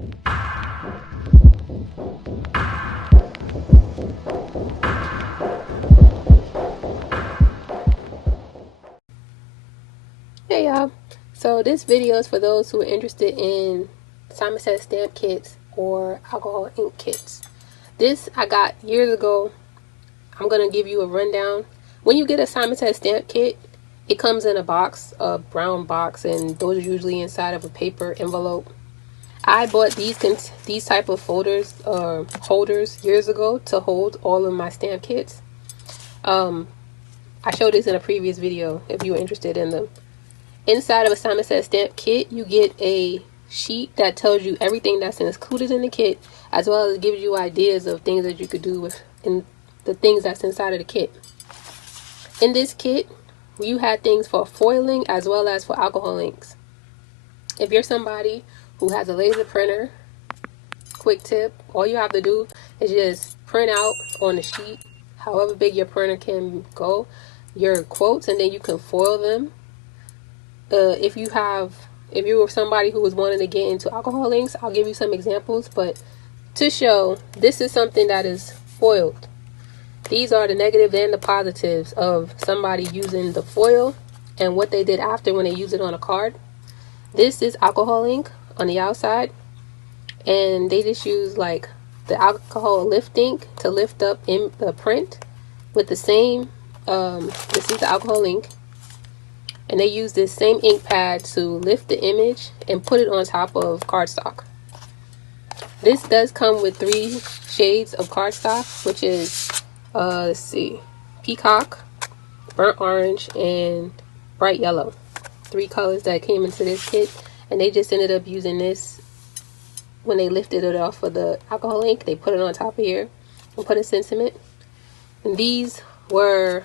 Hey y'all, so this video is for those who are interested in Simon Says stamp kits or alcohol ink kits. This I got years ago. I'm going to give you a rundown. When you get a Simon Says stamp kit, it comes in a box, a brown box, and those are usually inside of a paper envelope. I bought these type of folders or holders years ago to hold all of my stamp kits. I showed this in a previous video if you were interested in them. Inside of a Simon Says stamp kit, you get a sheet that tells you everything that's included in the kit, as well as gives you ideas of things that you could do with the things that's inside of the kit. In this kit, you had things for foiling as well as for alcohol inks. If you're somebody who has a laser printer, quick tip, all you have to do is just print out on the sheet, however big your printer can go, your quotes, and then you can foil them. If you were somebody who was wanting to get into alcohol inks, I'll give you some examples, but to show, this is something that is foiled. These are the negatives and the positives of somebody using the foil and what they did after when they use it on a card. This is alcohol ink on the outside, and they just use like the alcohol lift ink to lift up in the print with the same, this is the alcohol ink. And they use this same ink pad to lift the image and put it on top of cardstock. This does come with 3 shades of cardstock, which is, let's see, peacock, burnt orange, and bright yellow. 3 colors that came into this kit. And they just ended up using this when they lifted it off of the alcohol ink. They put it on top of here and put a sentiment. And these were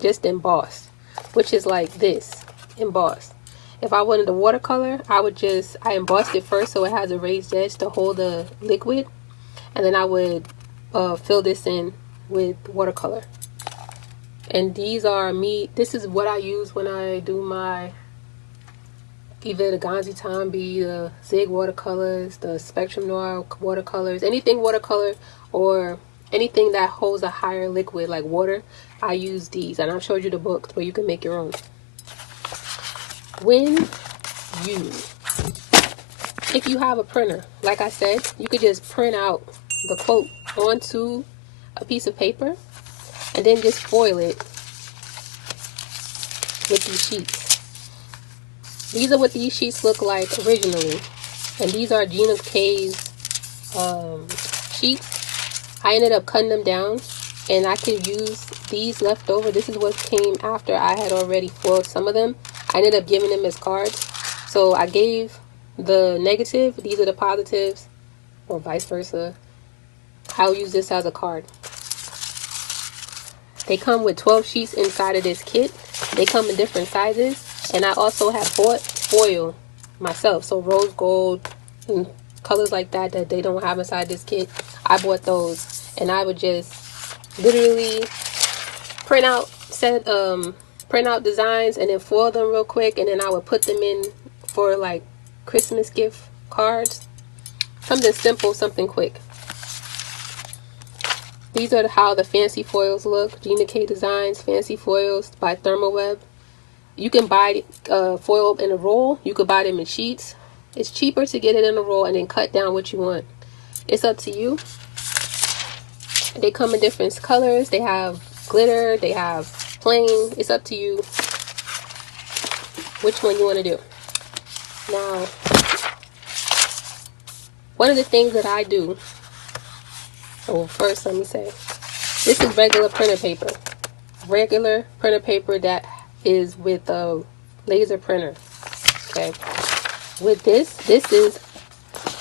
just embossed, which is like this, embossed. If I wanted a watercolor, I embossed it first so it has a raised edge to hold the liquid, and then I would fill this in with watercolor. And these are this is what I use when I do my either the Ganzi Tambi, the Zig watercolors, the Spectrum Noir watercolors, anything watercolor or anything that holds a higher liquid like water. I use these, and I've showed you the books where you can make your own. If you have a printer, like I said, you could just print out the quote onto a piece of paper and then just foil it with these sheets. These are what these sheets look like originally, and these are Gina K's sheets. I ended up cutting them down, and I could use these left over. This is what came after I had already foiled some of them. I ended up giving them as cards. So I gave the negative, these are the positives, or vice versa. I'll use this as a card. They come with 12 sheets inside of this kit. They come in different sizes. And I also have bought foil myself. So rose gold and colors like that they don't have inside this kit. I bought those. And I would just literally print out designs and then foil them real quick, and then I would put them in for like Christmas gift cards. Something simple, something quick. These are how the fancy foils look. Gina K Designs Fancy Foils by Thermoweb. You can buy foil in a roll. You could buy them in sheets. It's cheaper to get it in a roll and then cut down what you want. It's up to you. They come in different colors. They have glitter. They have plain. It's up to you which one you want to do. Now, one of the things that I do, first let me say, this is regular printer paper. Regular printer paper that is with a laser printer. Okay. With this is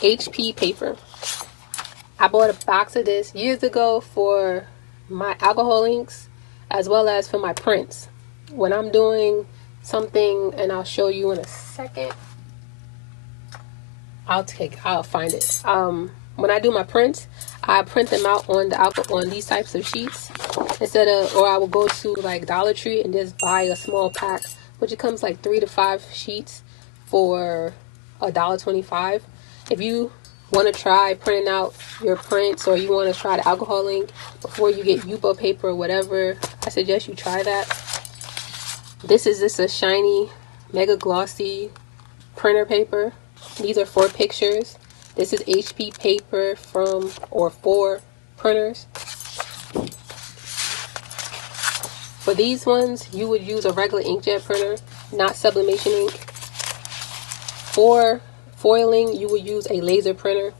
HP paper. I bought a box of this years ago for my alcohol inks as well as for my prints. When I'm doing something, and I'll show you in a second. I'll find it. When I do my prints, I print them out on these types of sheets instead of, or I will go to like Dollar Tree and just buy a small pack, which it comes like 3 to 5 sheets for $1.25. If you want to try printing out your prints, or you want to try the alcohol ink before you get Yupo paper or whatever, I suggest you try that. This is just a shiny, mega glossy printer paper. These are for pictures. This is HP paper from or for printers. For these ones, you would use a regular inkjet printer, not sublimation ink. For foiling, you would use a laser printer.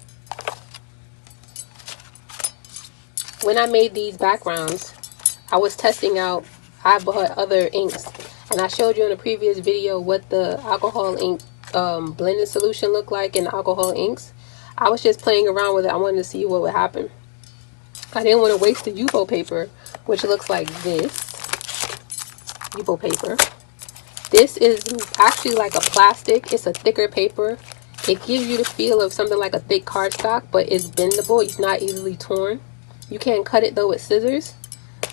When I made these backgrounds, I was testing out, I bought other inks, and I showed you in a previous video what the alcohol ink blending solution looked like in alcohol inks. I was just playing around with it. I wanted to see what would happen. I didn't want to waste the Yupo paper, which looks like this. Yupo paper. This is actually like a plastic. It's a thicker paper. It gives you the feel of something like a thick cardstock, but it's bendable. It's not easily torn. You can cut it though with scissors.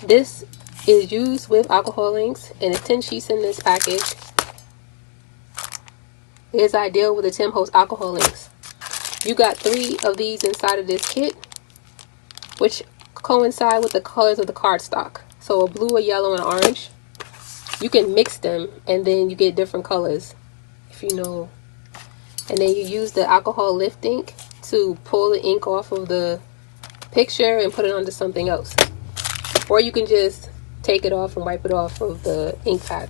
This is used with alcohol inks, and it's 10 sheets in this package. It is ideal with the Tim Holtz alcohol inks. You got 3 of these inside of this kit, which coincide with the colors of the cardstock. So a blue, a yellow, and an orange. You can mix them and then you get different colors, if you know. And then you use the alcohol lift ink to pull the ink off of the picture and put it onto something else. Or you can just take it off and wipe it off of the ink pad.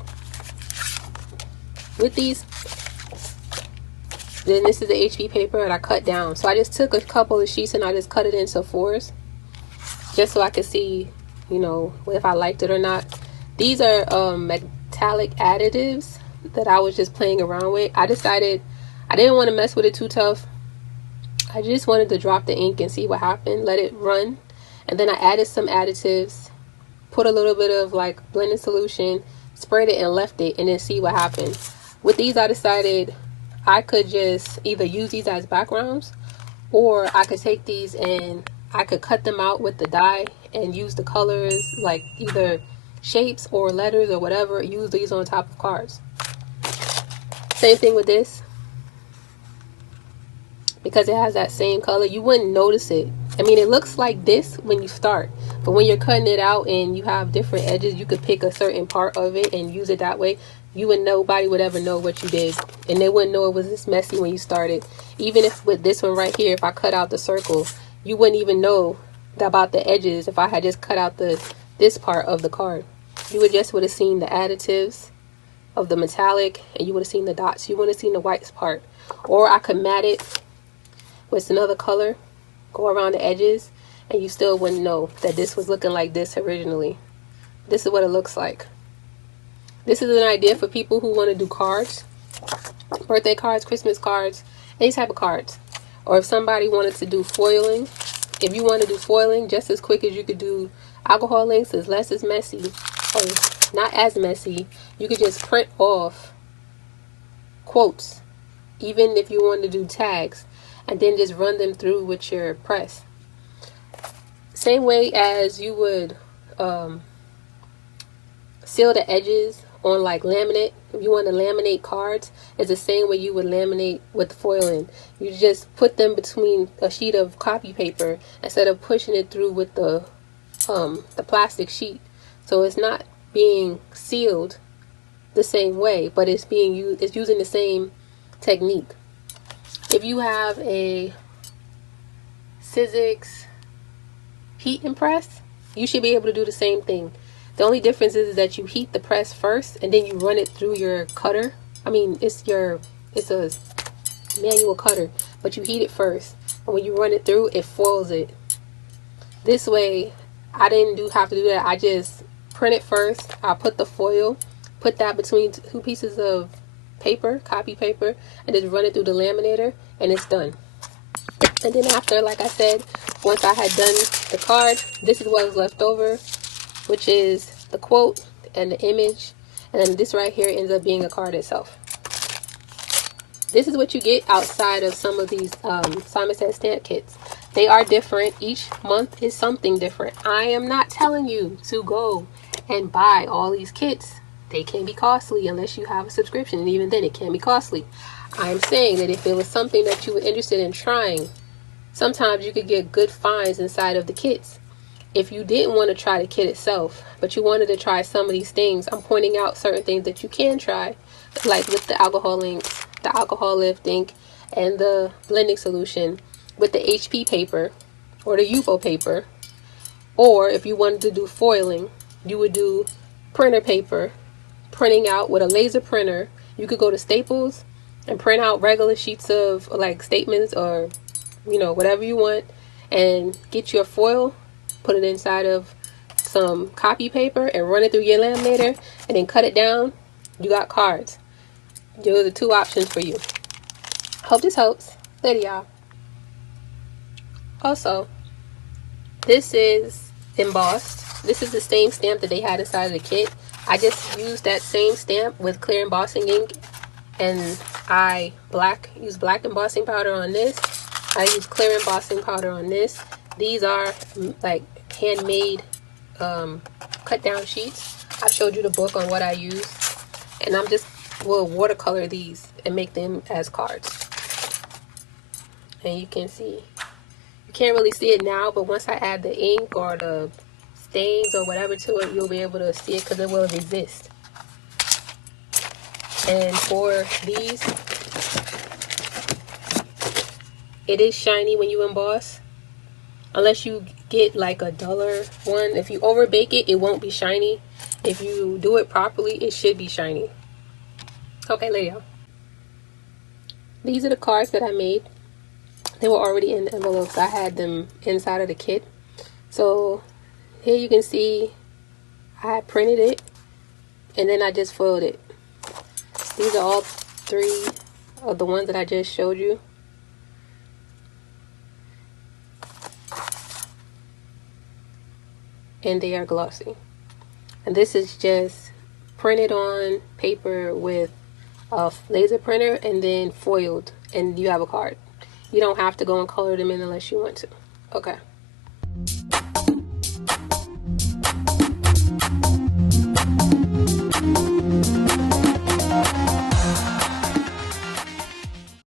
With these, then this is the HP paper that I cut down. So I just took a couple of sheets and I just cut it into 4s. Just so I could see, you know, if I liked it or not. These are metallic additives that I was just playing around with. I decided I didn't want to mess with it too tough. I just wanted to drop the ink and see what happened, let it run. And then I added some additives, put a little bit of like blending solution, sprayed it and left it, and then see what happened. With these, I decided I could just either use these as backgrounds, or I could take these and I could cut them out with the die and use the colors, like either shapes or letters or whatever. Use these on top of cards. Same thing with this. Because it has that same color, you wouldn't notice it. I mean, it looks like this when you start, but when you're cutting it out and you have different edges, you could pick a certain part of it and use it that way. Nobody would ever know what you did, and they wouldn't know it was this messy when you started. Even if with this one right here, if I cut out the circle, you wouldn't even know about the edges if I had just cut out this part of the card. You would have seen the additives of the metallic, and you would have seen the dots. You wouldn't have seen the white part. Or I could mat it with another color, go around the edges, and you still wouldn't know that this was looking like this originally. This is what it looks like. This is an idea for people who want to do cards, birthday cards, Christmas cards, any type of cards. Or if somebody wanted to do foiling, if you want to do foiling just as quick as you could do alcohol inks, as less as messy, or not as messy, you could just print off quotes, even if you want to do tags, and then just run them through with your press. Same way as you would seal the edges on like laminate. If you want to laminate cards, it's the same way you would laminate with foiling. You just put them between a sheet of copy paper instead of pushing it through with the plastic sheet. So it's not being sealed the same way, but it's using the same technique. If you have a Sizzix heat and press, you should be able to do the same thing. The only difference is that you heat the press first and then you run it through your cutter. I mean, it's a manual cutter, but you heat it first, and when you run it through, it foils it. This way, I didn't have to do that. I just print it first. I put the foil, put that between 2 pieces of paper, copy paper, and just run it through the laminator, and it's done. And then after, like I said, once I had done the card, this is what was left over, which is the quote and the image, and then this right here ends up being a card itself. This is what you get outside of some of these Simon Says stamp kits. They are different. Each month is something different. I am not telling you to go and buy all these kits. They can be costly unless you have a subscription, and even then it can be costly. I'm saying that if it was something that you were interested in trying, sometimes you could get good finds inside of the kits. If you didn't want to try the kit itself, but you wanted to try some of these things, I'm pointing out certain things that you can try, like with the alcohol inks, the alcohol lift ink, and the blending solution with the HP paper or the UFO paper. Or if you wanted to do foiling, you would do printer paper, printing out with a laser printer. You could go to Staples and print out regular sheets of like statements or, you know, whatever you want, and get your foil, put it inside of some copy paper and run it through your laminator and then cut it down. You got cards. Those are two options for you. Hope this helps. Later, y'all. Also, this is embossed. This is the same stamp that they had inside of the kit. I just used that same stamp with clear embossing ink, and I use black embossing powder on this. I use clear embossing powder on this. These are like handmade cut down sheets. I showed you the book on what I use, and I'm just will watercolor these and make them as cards. And you can see, you can't really see it now, but once I add the ink or the stains or whatever to it, you'll be able to see it because it will resist. And for these, it is shiny when you emboss, unless you get like a duller one. If you over bake it, it won't be shiny. If you do it properly, it should be shiny. Okay, later, y'all. These are the cards that I made. They were already in the envelopes. I had them inside of the kit. So here you can see I printed it and then I just foiled it. These are all three of the ones that I just showed you. And they are glossy. And this is just printed on paper with a laser printer and then foiled, and you have a card. You don't have to go and color them in unless you want to. Okay.